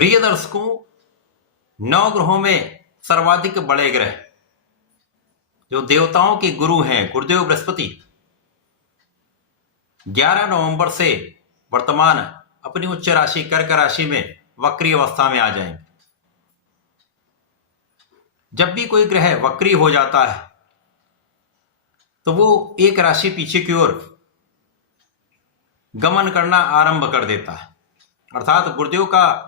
प्रिय दर्शकों, नौ ग्रहों में सर्वाधिक बड़े ग्रह जो देवताओं के गुरु हैं गुरुदेव बृहस्पति 11 नवंबर से वर्तमान अपनी उच्च राशि कर्क राशि में वक्री अवस्था में आ जाएंगे। जब भी कोई ग्रह वक्री हो जाता है तो वो एक राशि पीछे की ओर गमन करना आरंभ कर देता है, अर्थात गुरुदेव का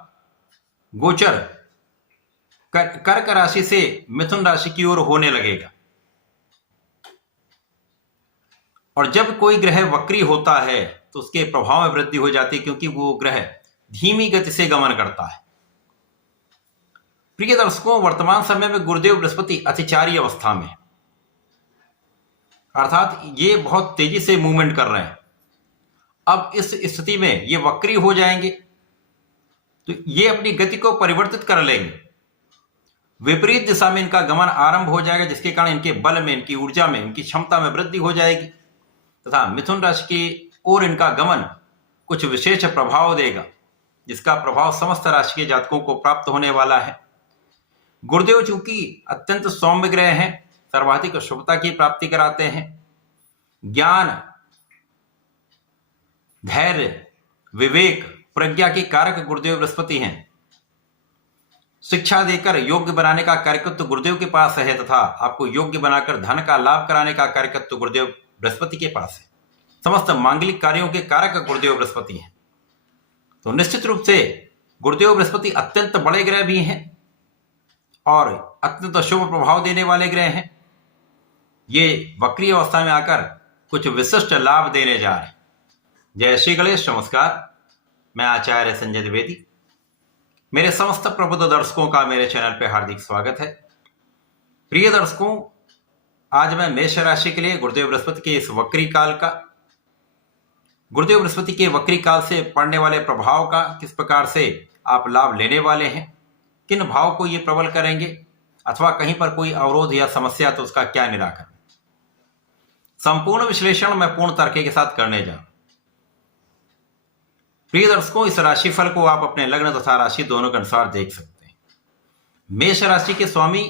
गोचर कर्क राशि से मिथुन राशि की ओर होने लगेगा। और जब कोई ग्रह वक्री होता है तो उसके प्रभाव में वृद्धि हो जाती है, क्योंकि वो ग्रह धीमी गति से गमन करता है। प्रिय दर्शकों, वर्तमान समय में गुरुदेव बृहस्पति अतिचारी अवस्था में, अर्थात ये बहुत तेजी से मूवमेंट कर रहे हैं। अब इस स्थिति में ये वक्री हो जाएंगे तो ये अपनी गति को परिवर्तित कर लेंगे, विपरीत दिशा में इनका गमन आरंभ हो जाएगा, जिसके कारण इनके बल में, इनकी ऊर्जा में, इनकी क्षमता में वृद्धि हो जाएगी तथा मिथुन राशि की ओर इनका गमन कुछ विशेष प्रभाव देगा, जिसका प्रभाव समस्त राशि के जातकों को प्राप्त होने वाला है। गुरुदेव चूंकि अत्यंत सौम्य ग्रह हैं, सर्वाधिक शुभता की प्राप्ति कराते हैं। ज्ञान, धैर्य, विवेक, प्रज्ञा के कारक गुरुदेव बृहस्पति हैं। शिक्षा देकर योग्य बनाने का कार्यकत्व गुरुदेव के पास है तथा आपको योग्य बनाकर धन का लाभ कराने का कार्यकत्व गुरुदेव बृहस्पति के पास है। समस्त मांगलिक कार्यों के कारक गुरुदेव बृहस्पति हैं। तो निश्चित रूप से गुरुदेव बृहस्पति अत्यंत बड़े ग्रह भी हैं और अत्यंत शुभ प्रभाव देने वाले ग्रह हैं। ये वक्री अवस्था में आकर कुछ विशिष्ट लाभ देने जा रहे हैं। जय श्री गणेश। नमस्कार, मैं आचार्य संजय द्विवेदी। मेरे समस्त प्रबुद्ध दर्शकों का मेरे चैनल पर हार्दिक स्वागत है। प्रिय दर्शकों, आज मैं मेष राशि के लिए गुरुदेव बृहस्पति के इस वक्री काल का, गुरुदेव बृहस्पति के वक्री काल से पड़ने वाले प्रभाव का किस प्रकार से आप लाभ लेने वाले हैं, किन भाव को ये प्रबल करेंगे, अथवा कहीं पर कोई अवरोध या समस्या तो उसका क्या निराकरण, संपूर्ण विश्लेषण मैं पूर्ण तर्क के साथ करने जा रहा हूं। प्रिय दर्शकों, इस राशिफल को आप अपने लग्न तथा राशि दोनों के अनुसार देख सकते हैं। मेष राशि के स्वामी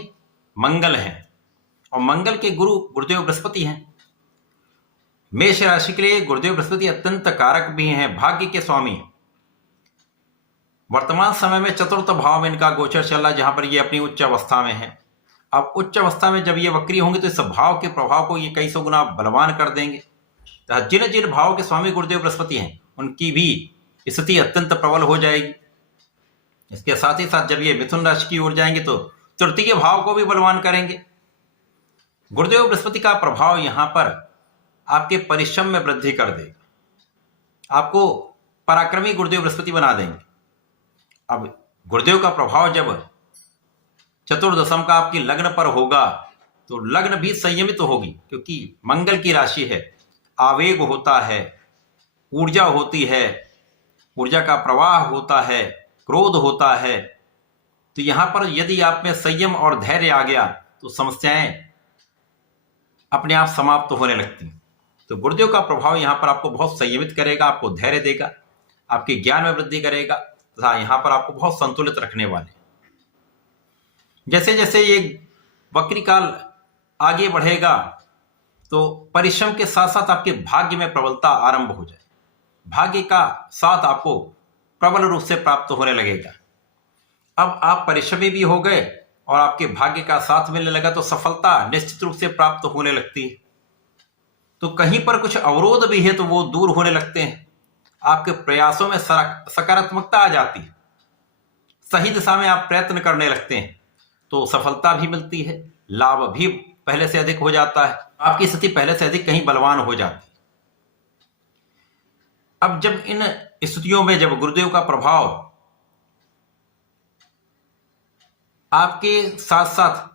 मंगल हैं और मंगल के गुरु गुरुदेव बृहस्पति हैं। मेष राशि के लिए गुरुदेव बृहस्पति अत्यंत कारक भी हैं, भाग्य के स्वामी हैं। वर्तमान समय में चतुर्थ भाव में इनका गोचर चल रहा है, जहां पर ये अपनी उच्च अवस्था में है। अब उच्च अवस्था में जब ये वक्री होंगे तो इस भाव के प्रभाव को ये कई सौ गुना बलवान कर देंगे। तो जिन जिन भाव के स्वामी गुरुदेव बृहस्पति हैं उनकी भी स्थिति अत्यंत प्रबल हो जाएगी। इसके साथ ही साथ जब ये मिथुन राशि की ओर जाएंगे तो तृतीय भाव को भी बलवान करेंगे। गुरुदेव बृहस्पति का प्रभाव यहां पर आपके परिश्रम में वृद्धि कर देगा, आपको पराक्रमी गुरुदेव बृहस्पति बना देंगे। अब गुरुदेव का प्रभाव जब चतुर्दशम का आपकी लग्न पर होगा तो लग्न भी संयमित होगी, क्योंकि मंगल की राशि है, आवेग होता है, ऊर्जा होती है, ऊर्जा का प्रवाह होता है, क्रोध होता है। तो यहां पर यदि आप में संयम और धैर्य आ गया तो समस्याएं अपने आप समाप्त होने लगती हैं। तो गुरुदेव का प्रभाव यहां पर आपको बहुत संयमित करेगा, आपको धैर्य देगा, आपके ज्ञान में वृद्धि करेगा तथा यहां पर आपको बहुत संतुलित रखने वाले। जैसे जैसे ये वक्री काल आगे बढ़ेगा तो परिश्रम के साथ साथ आपके भाग्य में प्रबलता आरंभ हो जाए, भाग्य का साथ आपको प्रबल रूप से प्राप्त होने लगेगा। अब आप परिश्रमी भी हो गए और आपके भाग्य का साथ मिलने लगा तो सफलता निश्चित रूप से प्राप्त होने लगती है। तो कहीं पर कुछ अवरोध भी है तो वो दूर होने लगते हैं, आपके प्रयासों में सकारात्मकता आ जाती है, सही दिशा में आप प्रयत्न करने लगते हैं तो सफलता भी मिलती है, लाभ भी पहले से अधिक हो जाता है, आपकी स्थिति पहले से अधिक कहीं बलवान हो जाती है। अब जब इन स्थितियों में जब गुरुदेव का प्रभाव आपके साथ साथ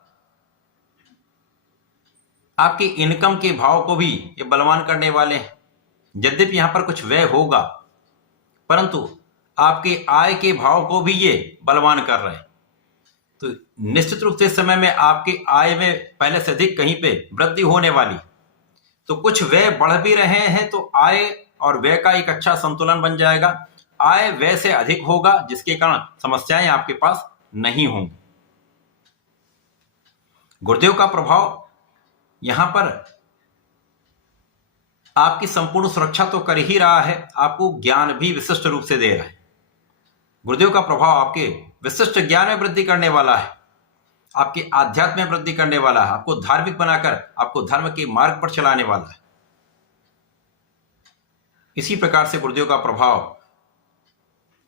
आपके इनकम के भाव को भी ये बलवान करने वाले हैं, यद्यपि यहां पर कुछ व्यय होगा परंतु आपके आय के भाव को भी ये बलवान कर रहे हैं। तो निश्चित रूप से इस समय में आपकी आय में पहले से अधिक कहीं पे वृद्धि होने वाली। तो कुछ व्यय बढ़ भी रहे हैं तो आय और व्यय का एक अच्छा संतुलन बन जाएगा। आय व्यय से अधिक होगा, जिसके कारण समस्याएं आपके पास नहीं होंगी। गुरुदेव का प्रभाव यहां पर आपकी संपूर्ण सुरक्षा तो कर ही रहा है, आपको ज्ञान भी विशिष्ट रूप से दे रहा है। गुरुदेव का प्रभाव आपके विशिष्ट ज्ञान में वृद्धि करने वाला है, आपके आध्यात्म में वृद्धि करने वाला है, आपको धार्मिक बनाकर आपको धर्म के मार्ग पर चलाने वाला है। इसी प्रकार से गुरुदेव का प्रभाव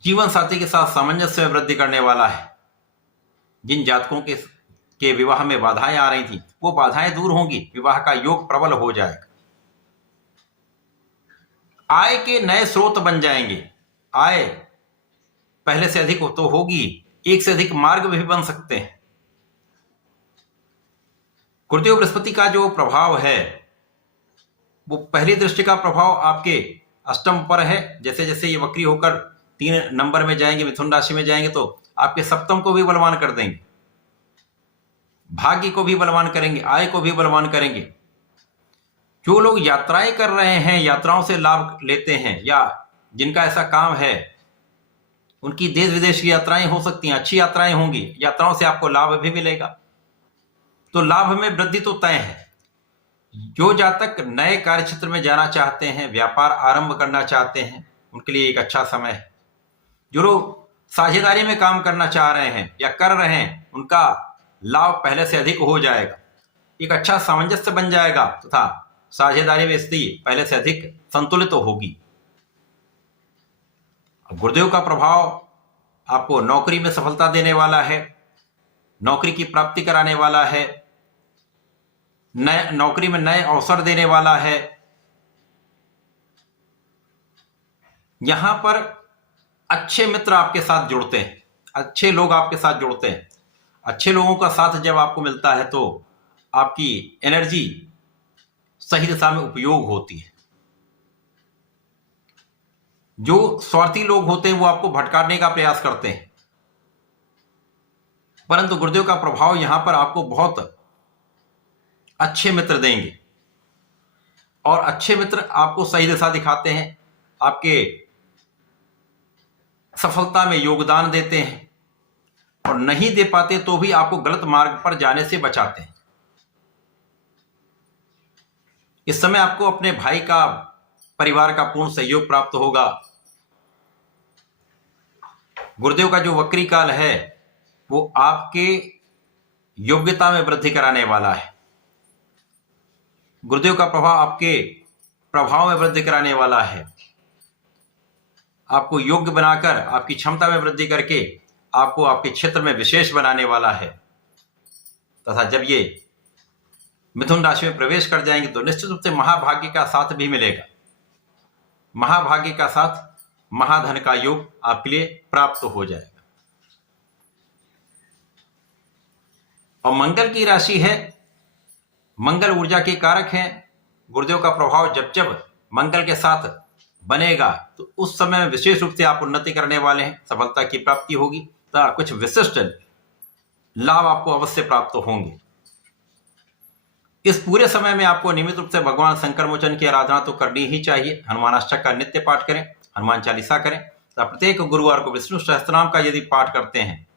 जीवन साथी के साथ सामंजस्य में वृद्धि करने वाला है। जिन जातकों के विवाह में बाधाएं आ रही थी, वो बाधाएं दूर होंगी, विवाह का योग प्रबल हो जाएगा। आय के नए स्रोत बन जाएंगे, आय पहले से अधिक तो होगी, एक से अधिक मार्ग भी बन सकते हैं। गुरुदेव बृहस्पति का जो प्रभाव है वो पहली दृष्टि का प्रभाव आपके अष्टम पर है। जैसे जैसे ये वक्री होकर 3 नंबर में जाएंगे, मिथुन राशि में जाएंगे, तो आपके सप्तम को भी बलवान कर देंगे, भाग्य को भी बलवान करेंगे, आय को भी बलवान करेंगे। जो लोग यात्राएं कर रहे हैं, यात्राओं से लाभ लेते हैं, या जिनका ऐसा काम है, उनकी देश विदेश की यात्राएं हो सकती हैं, अच्छी यात्राएं होंगी, यात्राओं से आपको लाभ भी मिलेगा। तो लाभ में वृद्धि तो तय है। जो जातक नए कार्य क्षेत्र में जाना चाहते हैं, व्यापार आरंभ करना चाहते हैं, उनके लिए एक अच्छा समय है। जो लोग साझेदारी में काम करना चाह रहे हैं या कर रहे हैं, उनका लाभ पहले से अधिक हो जाएगा, एक अच्छा सामंजस्य बन जाएगा तथा साझेदारी में स्थिति पहले से अधिक संतुलित होगी। गुरुदेव का प्रभाव आपको नौकरी में सफलता देने वाला है, नौकरी की प्राप्ति कराने वाला है, नए नौकरी में नए अवसर देने वाला है। यहां पर अच्छे मित्र आपके साथ जुड़ते हैं, अच्छे लोग आपके साथ जुड़ते हैं। अच्छे लोगों का साथ जब आपको मिलता है तो आपकी एनर्जी सही दिशा में उपयोग होती है। जो स्वार्थी लोग होते हैं वो आपको भटकाने का प्रयास करते हैं, परंतु गुरुदेव का प्रभाव यहां पर आपको बहुत अच्छे मित्र देंगे, और अच्छे मित्र आपको सही दिशा दिखाते हैं, आपके सफलता में योगदान देते हैं, और नहीं दे पाते तो भी आपको गलत मार्ग पर जाने से बचाते हैं। इस समय आपको अपने भाई का, परिवार का पूर्ण सहयोग प्राप्त होगा। गुरुदेव का जो वक्री काल है वो आपके योग्यता में वृद्धि कराने वाला है। गुरुदेव का प्रभाव आपके प्रभाव में वृद्धि कराने वाला है, आपको योग्य बनाकर आपकी क्षमता में वृद्धि करके आपको आपके क्षेत्र में विशेष बनाने वाला है। तथा जब ये मिथुन राशि में प्रवेश कर जाएंगे तो निश्चित रूप से महाभाग्य का साथ भी मिलेगा। महाभाग्य का साथ, महाधन का योग आपके लिए प्राप्त हो जाएगा। और मंगल की राशि है, मंगल ऊर्जा के कारक हैं। गुरुदेव का प्रभाव जब जब मंगल के साथ बनेगा तो उस समय में विशेष रूप से आप उन्नति करने वाले हैं, सफलता की प्राप्ति होगी, तो कुछ विशिष्ट लाभ आपको अवश्य प्राप्त होंगे। इस पूरे समय में आपको नियमित रूप से भगवान शंकर मोचन की आराधना तो करनी ही चाहिए। हनुमान अष्टक का नित्य पाठ करें, हनुमान चालीसा करें, तो प्रत्येक गुरुवार को विष्णु सहस्त्रनाम का यदि पाठ करते हैं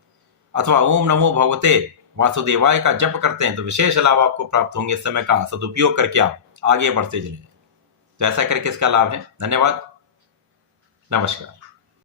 अथवा ओम नमो भगवते वासुदेवाय का जप करते हैं तो विशेष लाभ आपको प्राप्त होंगे। इस समय का सदुपयोग करके आप आगे बढ़ते चले। तो ऐसा करके इसका लाभ है। धन्यवाद, नमस्कार।